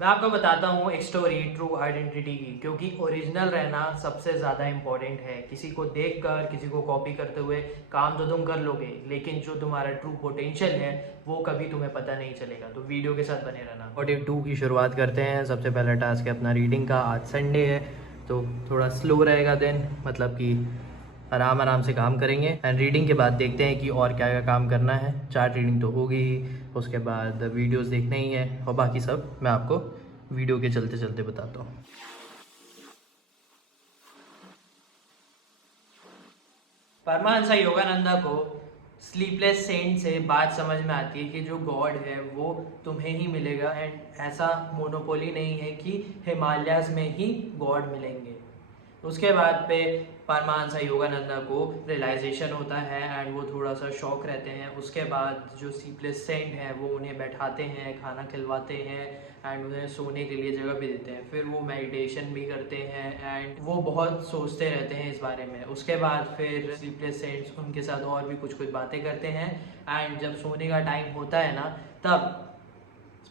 मैं आपको बताता हूँ एक स्टोरी ट्रू आइडेंटिटी की, क्योंकि ओरिजिनल रहना सबसे ज़्यादा इम्पोर्टेंट है। किसी को देखकर, किसी को कॉपी करते हुए काम तो तुम कर लोगे, लेकिन जो तुम्हारा ट्रू पोटेंशियल है वो कभी तुम्हें पता नहीं चलेगा। तो वीडियो के साथ बने रहना। 42 की शुरुआत करते हैं। सबसे पहला टास्क है अपना रीडिंग का। आज संडे है तो थोड़ा स्लो रहेगा दिन, मतलब कि आराम आराम से काम करेंगे। एंड रीडिंग के बाद देखते हैं कि और क्या क्या काम करना है। चार्ट रीडिंग तो होगी ही, उसके बाद वीडियोस देखने ही है, और बाकी सब मैं आपको वीडियो के चलते चलते बताता हूँ। परमहंस योगानंदा को स्लीपलेस सेंट से बात समझ में आती है कि जो गॉड है वो तुम्हें ही मिलेगा, एंड ऐसा मोनोपोली नहीं है कि हिमालयाज में ही गॉड मिलेंगे। उसके बाद पे परमहंस योगानंदा को रियलाइजेशन होता है एंड वो थोड़ा सा शॉक रहते हैं। उसके बाद जो स्लीपलेस सेंट है वो उन्हें बैठाते हैं, खाना खिलवाते हैं एंड उन्हें सोने के लिए जगह भी देते हैं। फिर वो मेडिटेशन भी करते हैं एंड वो बहुत सोचते रहते हैं इस बारे में। उसके बाद फिर स्लीपलेस सेंट्स उनके साथ और भी कुछ कुछ बातें करते हैं एंड जब सोने का टाइम होता है ना, तब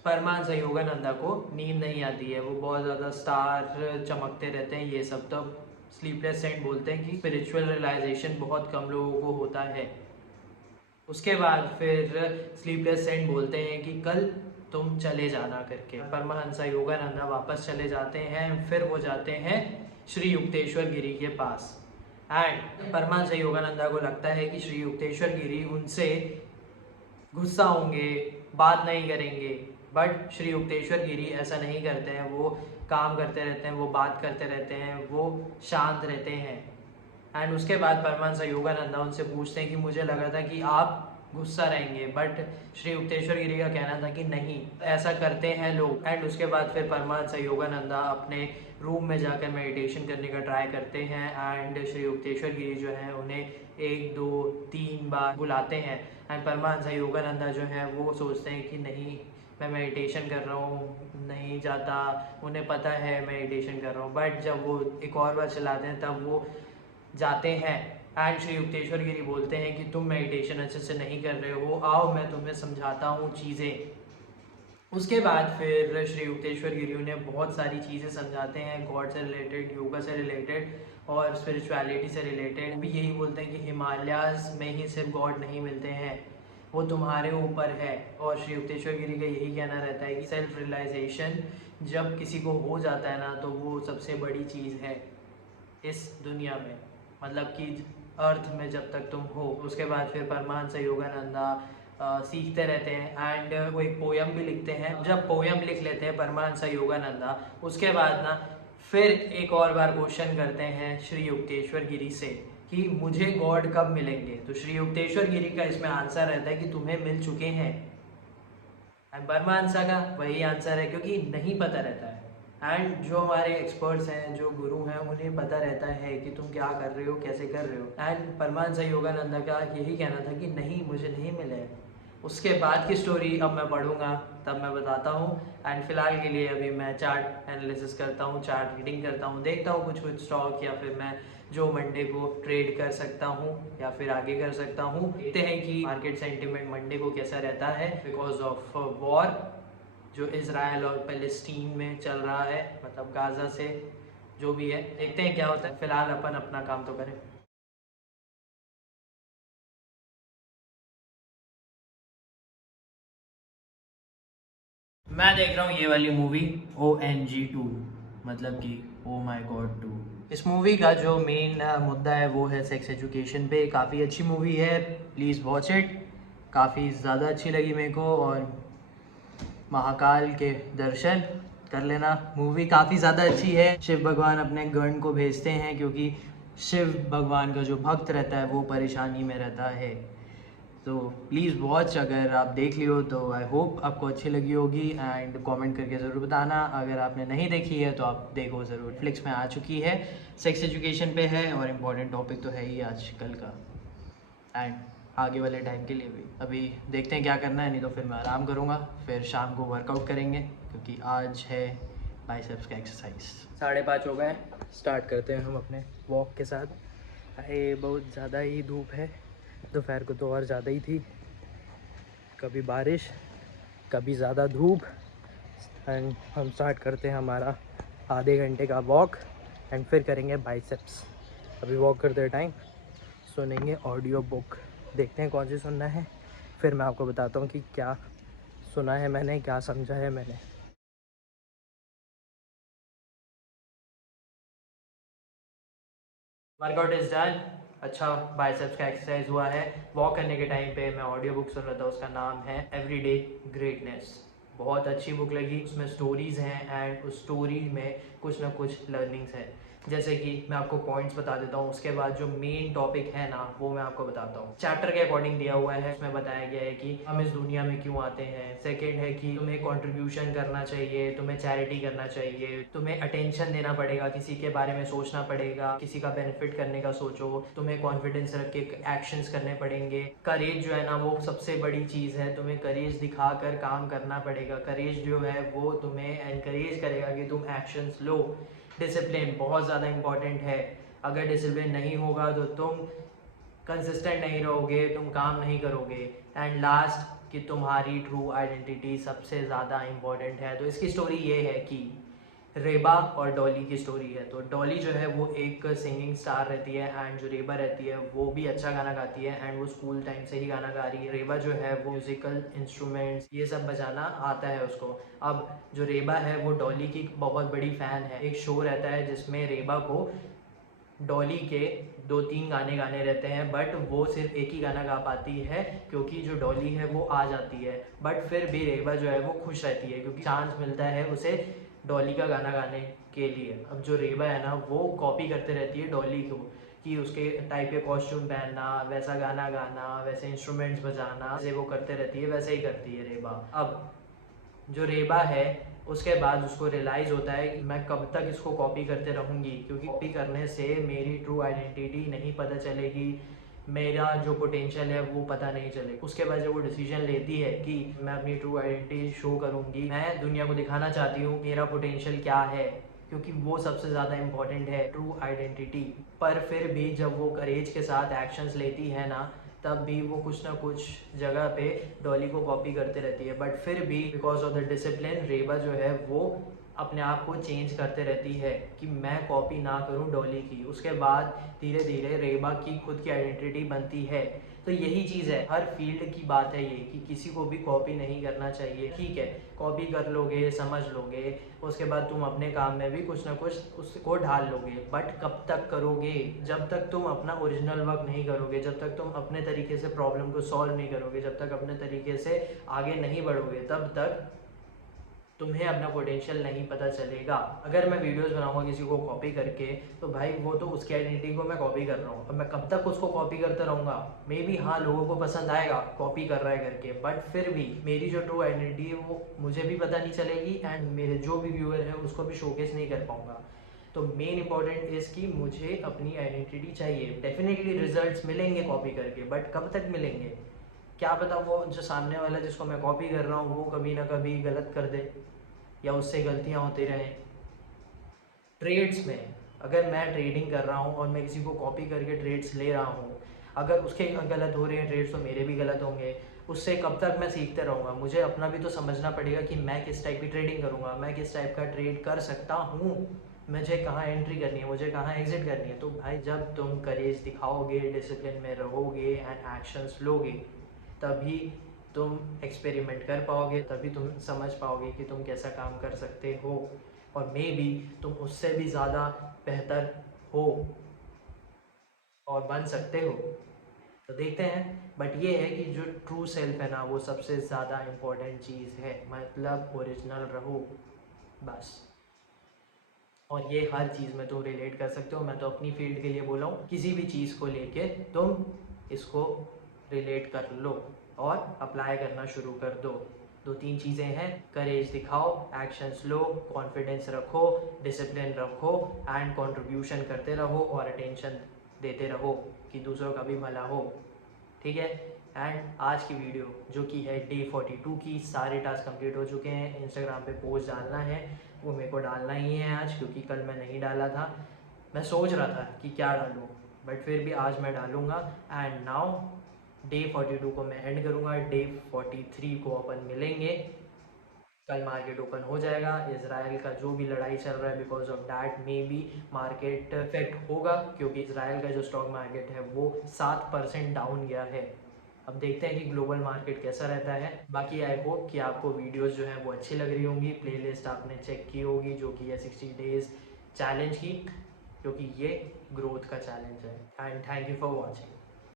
परमहंस योगानंदा को नींद नहीं आती है। वो बहुत ज़्यादा स्टार चमकते रहते हैं ये सब। तब स्लीपलेस सेंट बोलते हैं कि स्पिरिचुअल रियलाइजेशन बहुत कम लोगों को होता है। उसके बाद फिर स्लीपलेस सेंट बोलते हैं कि कल तुम चले जाना करके। परमहंस योगानंदा वापस चले जाते हैं। फिर वो जाते हैं श्री युक्तेश्वर गिरी के पास एंड परमहंस योगानंदा को लगता है कि श्री युक्तेश्वर गिरी उनसे गुस्सा होंगे, बात नहीं करेंगे। बट श्री युक्तेश्वर गिरी ऐसा नहीं करते हैं। वो काम करते रहते हैं, वो बात करते रहते हैं, वो शांत रहते हैं। एंड उसके बाद परमहंस योगानंदा उनसे पूछते हैं कि मुझे लगा था कि आप गुस्सा रहेंगे, बट श्री युक्तेश्वर गिरी का कहना था कि नहीं, ऐसा करते हैं लोग। एंड उसके बाद फिर परमहंस योगानंदा अपने रूम में जाकर मेडिटेशन करने का ट्राई करते हैं एंड श्री युक्तेश्वर गिरी जो है उन्हें 1 2 3 बार बुलाते हैं। एंड परमहंस योगानंदा जो है वो सोचते हैं कि नहीं, मैं मेडिटेशन कर रहा हूँ, नहीं जाता। उन्हें पता है मेडिटेशन कर रहा हूँ, बट जब वो एक और बार चलाते हैं तब वो जाते हैं। एंड श्री युक्तेश्वर गिरी बोलते हैं कि तुम मेडिटेशन अच्छे से नहीं कर रहे हो, आओ मैं तुम्हें समझाता हूँ चीज़ें। उसके बाद फिर श्री युक्तेश्वर गिरी उन्हें बहुत सारी चीज़ें समझाते हैं, गॉड से रिलेटेड, योगा से रिलेटेड और स्पिरिचुअलिटी से रिलेटेड। भी यही बोलते हैं कि हिमालयाज में ही सिर्फ गॉड नहीं मिलते हैं, वो तुम्हारे ऊपर है। और श्री युक्तेश्वर गिरी का यही कहना रहता है कि सेल्फ रियलाइजेशन जब किसी को हो जाता है ना, तो वो सबसे बड़ी चीज़ है इस दुनिया में, मतलब कि अर्थ में जब तक तुम हो। उसके बाद फिर परमहंस योगानंदा सीखते रहते हैं एंड वो एक पोयम भी लिखते हैं। जब पोयम लिख लेते हैं परमहंस योगानंदा, उसके बाद ना फिर एक और बार क्वेश्चन करते हैं श्री युक्तेश्वर गिरी से कि मुझे गॉड कब मिलेंगे। तो श्री युक्तेश्वर गिरी का इसमें आंसर रहता है कि तुम्हें मिल चुके हैं। एंड परमहंसा का वही आंसर है, क्योंकि नहीं पता रहता है। एंड जो हमारे एक्सपर्ट्स हैं, जो गुरु हैं, उन्हें पता रहता है कि तुम क्या कर रहे हो, कैसे कर रहे हो। एंड परमहंस योगानंदा का यही कहना था कि नहीं, मुझे नहीं मिले हैं। उसके बाद की स्टोरी अब मैं पढ़ूंगा तब मैं बताता हूँ। एंड फिलहाल के लिए अभी मैं चार्ट एनालिसिस करता हूँ, चार्ट रीडिंग करता हूँ, देखता हूँ कुछ कुछ स्टॉक, या फिर मैं जो मंडे को ट्रेड कर सकता हूँ या फिर आगे कर सकता हूँ। देखते हैं कि मार्केट सेंटिमेंट मंडे को कैसा रहता है बिकॉज ऑफ वॉर जो इसराइल और पैलेस्टीन में चल रहा है, मतलब गाजा से जो भी है। देखते हैं क्या होता है। फिलहाल अपन अपना काम तो करें। मैं देख रहा हूँ ये वाली मूवी ONG 2, मतलब कि ओ माई गॉड 2। इस मूवी का जो मेन मुद्दा है वो है सेक्स एजुकेशन पे। काफ़ी अच्छी मूवी है, प्लीज़ वॉच इट। काफ़ी ज़्यादा अच्छी लगी मेरे को। और महाकाल के दर्शन कर लेना। मूवी काफ़ी ज़्यादा अच्छी है। शिव भगवान अपने गण को भेजते हैं क्योंकि शिव भगवान का जो भक्त रहता है वो परेशानी में रहता है। तो प्लीज़ वॉच, अगर आप देख लियो तो आई होप आपको अच्छी लगी होगी। एंड कमेंट करके ज़रूर बताना। अगर आपने नहीं देखी है तो आप देखो ज़रूर, फ्लिक्स में आ चुकी है, सेक्स एजुकेशन पे है और इम्पोर्टेंट टॉपिक तो है ही आजकल का एंड आगे वाले टाइम के लिए भी। अभी देखते हैं क्या करना है, नहीं तो फिर मैं आराम करूँगा। फिर शाम को वर्कआउट करेंगे क्योंकि आज है बाइसेप्स का एक्सरसाइज। 5:30 हो गए, स्टार्ट करते हैं हम अपने वॉक के साथ। अरे बहुत ज़्यादा ही धूप है, दोपहर को तो और ज़्यादा ही थी। कभी बारिश, कभी ज़्यादा धूप, एंड हम स्टार्ट करते हैं हमारा आधे घंटे का वॉक एंड फिर करेंगे बाइसेप्स। अभी वॉक करते टाइम सुनेंगे ऑडियो बुक, देखते हैं कौन सी सुनना है, फिर मैं आपको बताता हूँ कि क्या सुना है मैंने, क्या समझा है मैंने। Workout is done. अच्छा बाइसेप्स का एक्सरसाइज हुआ है। वॉक करने के टाइम पे मैं ऑडियो बुक सुन रहा था, उसका नाम है एवरीडे ग्रेटनेस। बहुत अच्छी बुक लगी, उसमें स्टोरीज़ हैं एंड उस स्टोरी में कुछ ना कुछ लर्निंग्स हैं। जैसे कि मैं आपको पॉइंट्स बता देता हूँ, उसके बाद जो मेन टॉपिक है ना वो मैं आपको बताता हूँ। चैप्टर के अकॉर्डिंग दिया हुआ है, उसमें बताया गया है कि हम इस दुनिया में क्यों आते हैं। सेकेंड है कि तुम्हें कॉन्ट्रीब्यूशन करना चाहिए, तुम्हें चैरिटी करना चाहिए, तुम्हें अटेंशन देना पड़ेगा, किसी के बारे में सोचना पड़ेगा, किसी का बेनिफिट करने का सोचो, तुम्हें कॉन्फिडेंस रख के एक्शंस करने पड़ेंगे। करेज जो है ना वो सबसे बड़ी चीज़ है, तुम्हें करेज दिखाकर काम करना पड़ेगा। करेज जो है वो तुम्हें एनकरेज करेगा कि तुम एक्शंस लो। डिसिप्लिन बहुत ज़्यादा इम्पॉर्टेंट है। अगर डिसिप्लिन नहीं होगा तो तुम कंसिस्टेंट नहीं रहोगे, तुम काम नहीं करोगे। एंड लास्ट कि तुम्हारी ट्रू आइडेंटिटी सबसे ज़्यादा इम्पॉर्टेंट है। तो इसकी स्टोरी ये है कि रेबा और डॉली की स्टोरी है। तो डॉली जो है वो एक सिंगिंग स्टार रहती है एंड जो रेबा रहती है वो भी अच्छा गाना गाती है एंड वो स्कूल टाइम से ही गाना गा रही है। रेबा जो है वो म्यूजिकल इंस्ट्रूमेंट्स ये सब बजाना आता है उसको। अब जो रेबा है वो डॉली की बहुत बड़ी फ़ैन है। एक शो रहता है जिसमें रेबा को डॉली के 2-3 गाने गाने रहते हैं, बट वो सिर्फ एक ही गाना गा पाती है क्योंकि जो डॉली है वो आ जाती है। बट फिर भी रेबा जो है वो खुश रहती है क्योंकि चांस मिलता है उसे डॉली का गाना गाने के लिए। अब जो रेबा है ना वो कॉपी करते रहती है डॉली को कि उसके टाइप के कॉस्ट्यूम पहनना, वैसा गाना गाना, वैसे इंस्ट्रूमेंट्स बजाना, जैसे वो करते रहती है वैसे ही करती है रेबा। अब जो रेबा है उसके बाद उसको रियलाइज़ होता है कि मैं कब तक इसको कॉपी करते रहूँगी, क्योंकि कॉपी करने से मेरी ट्रू आइडेंटिटी नहीं पता चलेगी, मेरा जो पोटेंशियल है वो पता नहीं चलेगा। उसके बाद जब वो डिसीजन लेती है कि मैं अपनी ट्रू आइडेंटिटी शो करूँगी, मैं दुनिया को दिखाना चाहती हूँ मेरा पोटेंशियल क्या है, क्योंकि वो सबसे ज़्यादा इम्पॉर्टेंट है ट्रू आइडेंटिटी। पर फिर भी जब वो करेज के साथ एक्शंस लेती है ना तब भी वो कुछ ना कुछ जगह पे डॉली को कॉपी करते रहती है। बट फिर भी बिकॉज ऑफ द डिसिप्लिन रेबा जो है वो अपने आप को चेंज करते रहती है कि मैं कॉपी ना करूं डॉली की। उसके बाद धीरे धीरे रेबा की खुद की आइडेंटिटी बनती है। तो यही चीज़ है, हर फील्ड की बात है ये कि किसी को भी कॉपी नहीं करना चाहिए। ठीक है कॉपी कर लोगे, समझ लोगे, उसके बाद तुम अपने काम में भी कुछ ना कुछ उसको ढाल लोगे, बट कब तक करोगे? जब तक तुम अपना ओरिजिनल वर्क नहीं करोगे, जब तक तुम अपने तरीके से प्रॉब्लम को सॉल्व नहीं करोगे, जब तक अपने तरीके से आगे नहीं बढ़ोगे, तब तक तुम्हें अपना पोटेंशियल नहीं पता चलेगा। अगर मैं वीडियोस बनाऊंगा किसी को कॉपी करके तो भाई वो तो उसकी आइडेंटिटी को मैं कॉपी कर रहा हूँ। अब मैं कब तक उसको कॉपी करता रहूँगा? मे बी हाँ लोगों को पसंद आएगा कॉपी कर रहा है करके, बट फिर भी मेरी जो ट्रू आइडेंटिटी है वो मुझे भी पता नहीं चलेगी एंड मेरे जो भी व्यूअर है उसको भी शोकेस नहीं कर पाऊँगा। तो मेन इंपॉर्टेंट इज़ कि मुझे अपनी आइडेंटिटी चाहिए। डेफिनेटली रिजल्ट्स मिलेंगे कॉपी करके, बट कब तक मिलेंगे? क्या पता वो जो सामने वाला जिसको मैं कॉपी कर रहा हूँ वो कभी ना कभी गलत कर दे या उससे गलतियाँ होती रहें। ट्रेड्स में अगर मैं ट्रेडिंग कर रहा हूँ और मैं किसी को कॉपी करके ट्रेड्स ले रहा हूँ, अगर उसके गलत हो रहे हैं ट्रेड्स तो मेरे भी गलत होंगे। उससे कब तक मैं सीखते रहूँगा? मुझे अपना भी तो समझना पड़ेगा कि मैं किस टाइप की ट्रेडिंग करूँगा, मैं किस टाइप का ट्रेड कर सकता हूँ, मुझे कहाँ एंट्री करनी है, मुझे कहाँ एग्जिट करनी है। तो भाई जब तुम करेज दिखाओगे, डिसिप्लिन में रहोगे एंड एक्शंस लोगे, तभी तुम एक्सपेरिमेंट कर पाओगे, तभी तुम समझ पाओगे कि तुम कैसा काम कर सकते हो और मे बी तुम उससे भी ज़्यादा बेहतर हो और बन सकते हो। तो देखते हैं, बट ये है कि जो ट्रू सेल्फ है ना वो सबसे ज़्यादा इम्पोर्टेंट चीज़ है। मतलब ओरिजिनल रहो बस। और ये हर चीज़ में तुम रिलेट कर सकते हो। मैं तो अपनी फील्ड के लिए बोला हूँ, किसी भी चीज़ को लेके तुम इसको रिलेट कर लो और अप्लाई करना शुरू कर दो। 2-3 चीज़ें हैं, करेज दिखाओ, एक्शंस लो, कॉन्फिडेंस रखो, डिसिप्लिन रखो एंड कंट्रीब्यूशन करते रहो और अटेंशन देते रहो कि दूसरों का भी भला हो। ठीक है। एंड आज की वीडियो जो कि है डे 42 की, सारे टास्क कंप्लीट हो चुके हैं। इंस्टाग्राम पे पोस्ट डालना है, वो मेरे को डालना ही है आज, क्योंकि कल मैं नहीं डाला था। मैं सोच रहा था कि क्या डालूँ, बट फिर भी आज मैं डालूँगा। एंड नाउ डे 42 को मैं एंड करूँगा, डे 43 को अपन मिलेंगे। कल मार्केट ओपन हो जाएगा। इसराइल का जो भी लड़ाई चल रहा है, because of that may be market effect होगा, क्योंकि इसराइल का जो स्टॉक मार्केट है वो 7% डाउन गया है। अब देखते हैं कि ग्लोबल मार्केट कैसा रहता है। बाकी आई होप कि आपको वीडियोस जो है वो अच्छी लग रही होंगी। प्लेलिस्ट आपने चेक की होगी जो कि है 60 डेज चैलेंज की, क्योंकि ये ग्रोथ का चैलेंज है। And thank you for watching.